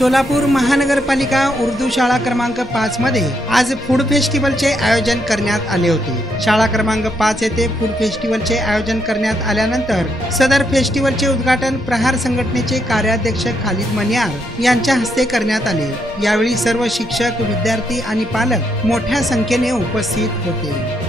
सोलापूर महानगरपालिका उर्दू शाळा क्रमांक 5 मध्ये आज फूड फेस्टिवलचे आयोजन करण्यात आले होते। शाळा क्रमांक 5 येथे फूड फेस्टिवलचे आयोजन करण्यात आल्यानंतर सदर फेस्टिवलचे उद्घाटन प्रहार संघटनेचे कार्याध्यक्ष खालिद मनियार यांच्या हस्ते करण्यात आले। यावेळी सर्व शिक्षक, विद्यार्थी आणि पालक मोठ्या संख्येने उपस्थित होते।